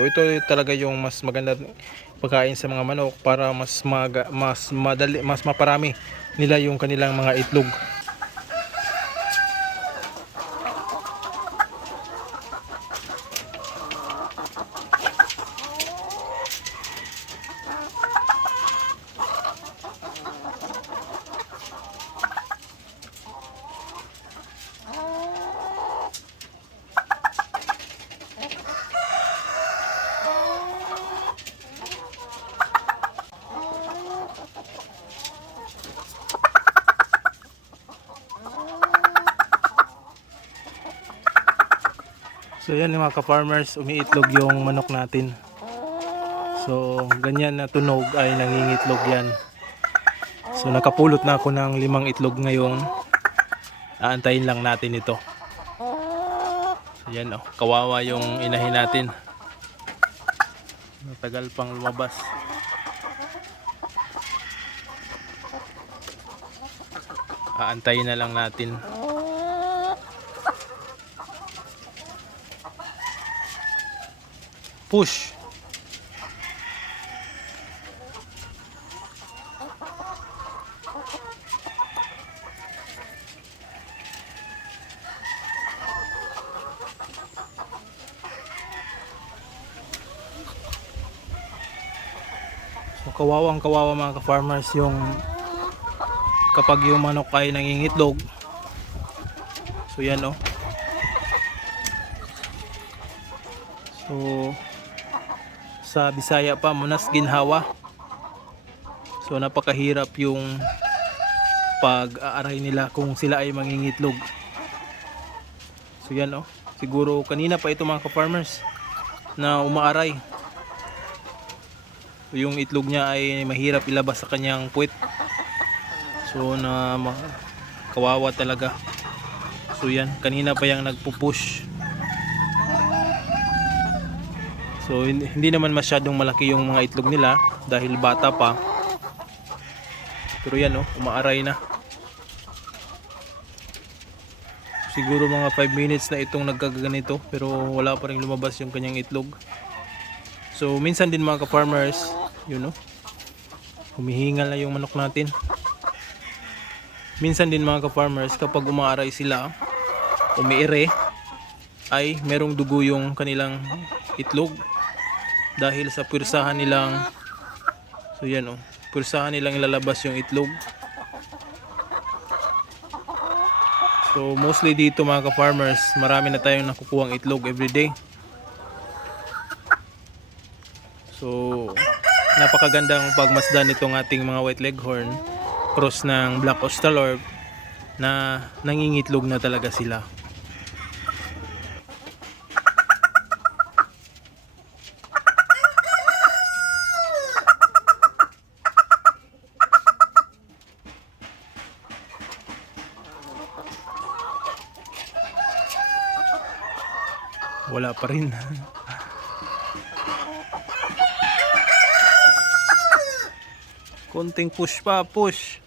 So ito talaga yung mas maganda pagkain sa mga manok para mas maga, mas madali, mas maparami nila yung kanilang mga itlog. So yan mga ka-farmers, umiitlog yung manok natin. So ganyan na tunog ay nangingitlog yan. So nakapulot na ako ng limang itlog ngayon. Aantayin lang natin ito. So yan oh, kawawa yung inahin natin. Matagal pang lumabas. Aantayin na lang natin. Push. So kawawang kawawa mga ka-farmers yung kapag yung manok ay nangingitlog. So yan oh. So sa Bisaya pa munas ginhawa. So napakahirap yung pag-aaray nila kung sila ay mangingitlog. So yan oh. Siguro kanina pa ito mga ka-farmers na umaaray. Yung itlog niya ay mahirap ilabas sa kanyang puwet. So na kawawa talaga. So yan, kanina pa yung nagpo-push. So hin- hindi naman masyadong malaki yung mga itlog nila dahil bata pa. Pero yan oh, umaaray na. Siguro mga 5 minutes na itong nagkaganito pero wala pa rin lumabas yung kanyang itlog. So minsan din mga ka-farmers, yun oh. Humihingal na yung manok natin. Minsan din mga ka-farmers kapag umaaray sila, umiire ay merong dugo yung kanilang itlog dahil sa pwersahan nilang so yan oh, pwersahan nilang ilalabas yung itlog. So mostly dito mga ka-farmers, marami na tayong nakukuhang itlog everyday. So napakagandang pagmasdan nitong ating mga white leghorn cross ng black australorp na nangingitlog na talaga sila. Wala pa rin. Konting push pa, push.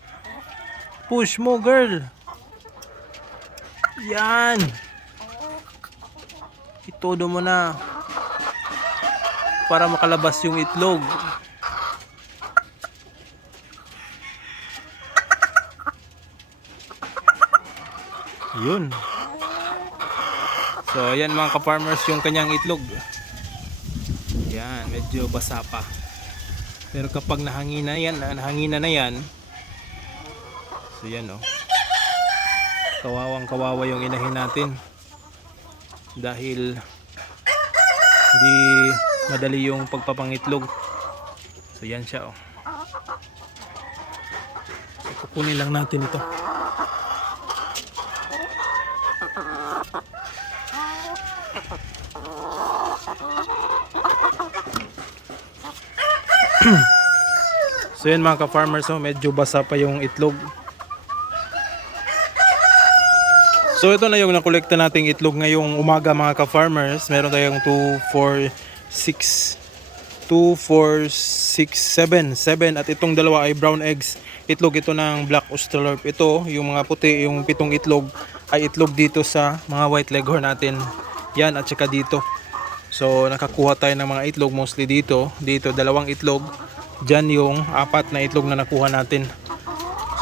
Push mo, girl. Yan. Itodo mo na. Para makalabas yung itlog. Yun. So, ayan mga ka-farmers yung kanyang itlog. Yan, medyo basa pa. Pero kapag nahangina yan, nahangina na yan, so yan oh. Kawawang kawawa yung inahin natin. Dahil hindi madali yung pagpapangitlog. So yan siya oh. So, kukunin lang natin ito. So yan mga ka-farmers, oh, medyo basa pa yung itlog. So ito na yung nakolekta nating itlog ngayong umaga mga ka-farmers. Meron tayong 2, 4, 6, 2, 4, 6, 7. 7 at itong dalawa ay brown eggs. Itlog ito ng black australorp. Ito, yung mga puti, yung pitong itlog ay itlog dito sa mga white leghorn natin. Yan at saka dito. So nakakuha tayo ng mga itlog mostly dito. Dito dalawang itlog. Diyan yung apat na itlog na nakuha natin.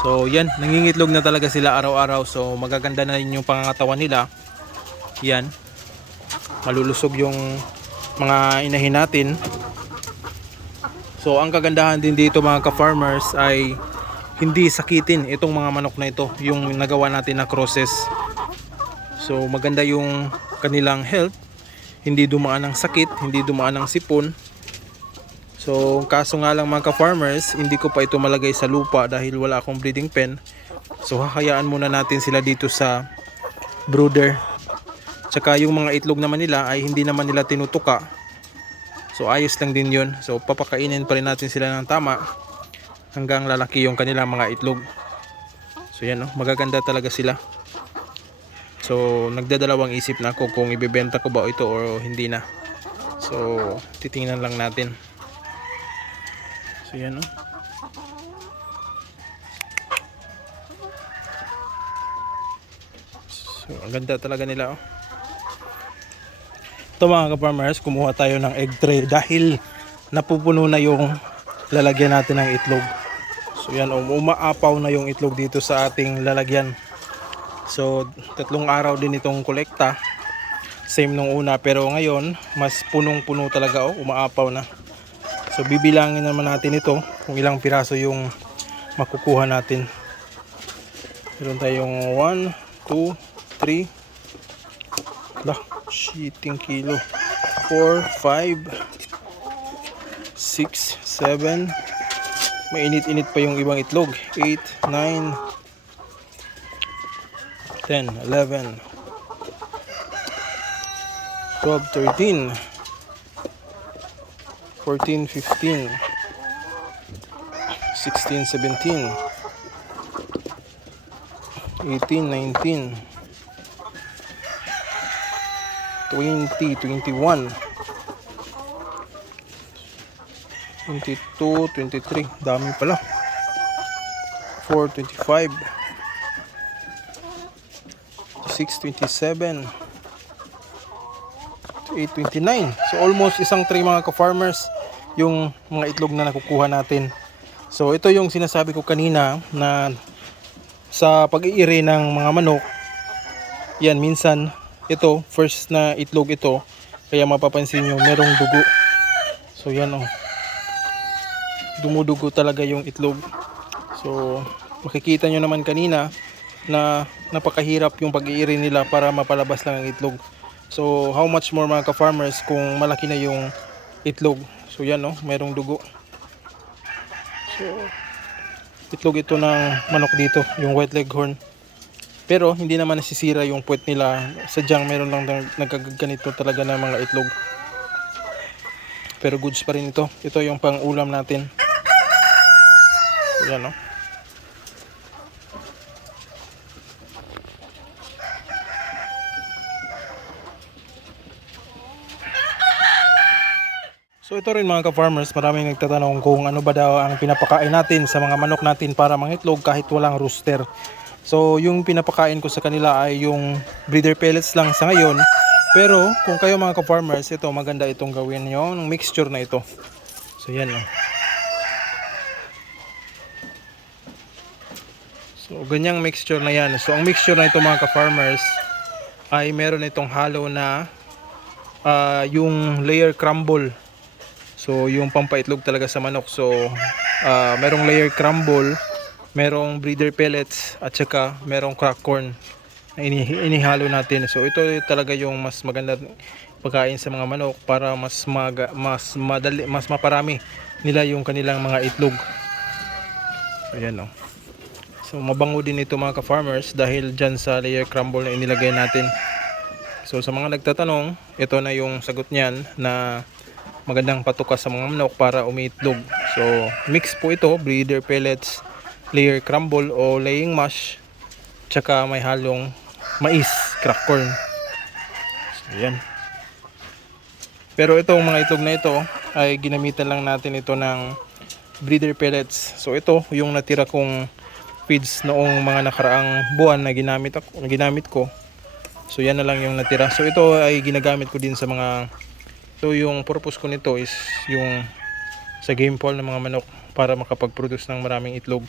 So yan, nangingitlog na talaga sila araw-araw. So magaganda na rin yung pangangatawan nila. Yan. Malulusog yung mga inahin natin. So ang kagandahan din dito mga ka-farmers ay hindi sakitin itong mga manok na ito, yung nagawa natin na crosses. So maganda yung kanilang health, hindi dumaan ng sakit, hindi dumaan ng sipon. So kaso nga lang mga ka-farmers, hindi ko pa ito malagay sa lupa dahil wala akong breeding pen. So hahayaan muna natin sila dito sa brooder. Tsaka yung mga itlog naman nila ay hindi naman nila tinutuka. So ayos lang din yun. So papakainin pa rin natin sila ng tama hanggang lalaki yung kanilang mga itlog. So yan no, magaganda talaga sila. So nagdadalawang isip na ako kung ibebenta ko ba ito o hindi na. So titingnan lang natin. So yan no. So ang ganda talaga nila oh. Ito mga ka-farmers, kumuha tayo ng egg tray dahil napupuno na yung lalagyan natin ng itlog. So yan, um, umaapaw na yung itlog dito sa ating lalagyan. So tatlong araw din itong kolekta. Same nung una pero ngayon mas punong-puno talaga oh, umaapaw na. So bibilangin naman natin ito kung ilang piraso yung makukuha natin. Meron tayong 1, 2, 3, lah, shiting kilo. 4, 5, 6, 7, mainit-init pa yung ibang itlog. 8, 9, 10, 11, 12, 13, 14, 15, 16, 17, 18, 19, 20, 21, 22, 23, dami pala. 4, 25, 6, 27, 8, 29. So almost isang tray mga ka-farmers yung mga itlog na nakukuha natin. So ito yung sinasabi ko kanina na sa pag-iiri ng mga manok, yan minsan ito first na itlog ito kaya mapapansin nyo merong dugo. So yan oh. Dumudugo talaga yung itlog. So makikita nyo naman kanina na napakahirap yung pag-iiri nila para mapalabas lang ang itlog. So how much more mga ka-farmers kung malaki na yung itlog. So yan no, merong dugo. So itlog ito ng manok dito, yung white leghorn. Pero hindi naman nasisira yung puwet nila. Sadyang meron lang nag- nagkaganito talaga ng mga itlog. Pero goods pa rin ito. Ito yung pang ulam natin. Yan no. So ito rin mga ka-farmers, maraming nagtatanong kung ano ba daw ang pinapakain natin sa mga manok natin para mangitlog kahit walang rooster. So yung pinapakain ko sa kanila ay yung breeder pellets lang sa ngayon. Pero kung kayo mga ka-farmers, ito maganda itong gawin nyo, ng mixture na ito. So yan oh. So ganyang mixture na yan. So ang mixture na ito mga ka-farmers ay meron itong halo na ah, yung layer crumble So, yung pampaitlog talaga sa manok. So, ah, merong layer crumble, merong breeder pellets, at saka merong crack corn na ini inihalo natin. So, ito talaga yung mas maganda pagkain sa mga manok para mas maga, mas madali, mas maparami nila yung kanilang mga itlog. Ayan o. So, mabango din ito mga ka-farmers dahil dyan sa layer crumble na inilagay natin. So, sa mga nagtatanong, ito na yung sagot niyan na magandang patuka sa mga manok para umiitlog. So, mix po ito, breeder pellets, layer crumble o laying mash, tsaka may halong mais, crack corn. So, yan. Pero itong mga itlog na ito ay ginamitan lang natin ito ng breeder pellets. So ito yung natira kong feeds noong mga nakaraang buwan na ginamit ako, na ginamit ko. So yan na lang yung natira. So ito ay ginagamit ko din sa mga So yung purpose ko nito is yung sa game fall ng mga manok para makapag-produce ng maraming itlog.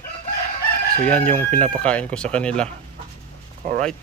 So yan yung pinapakain ko sa kanila. Alright.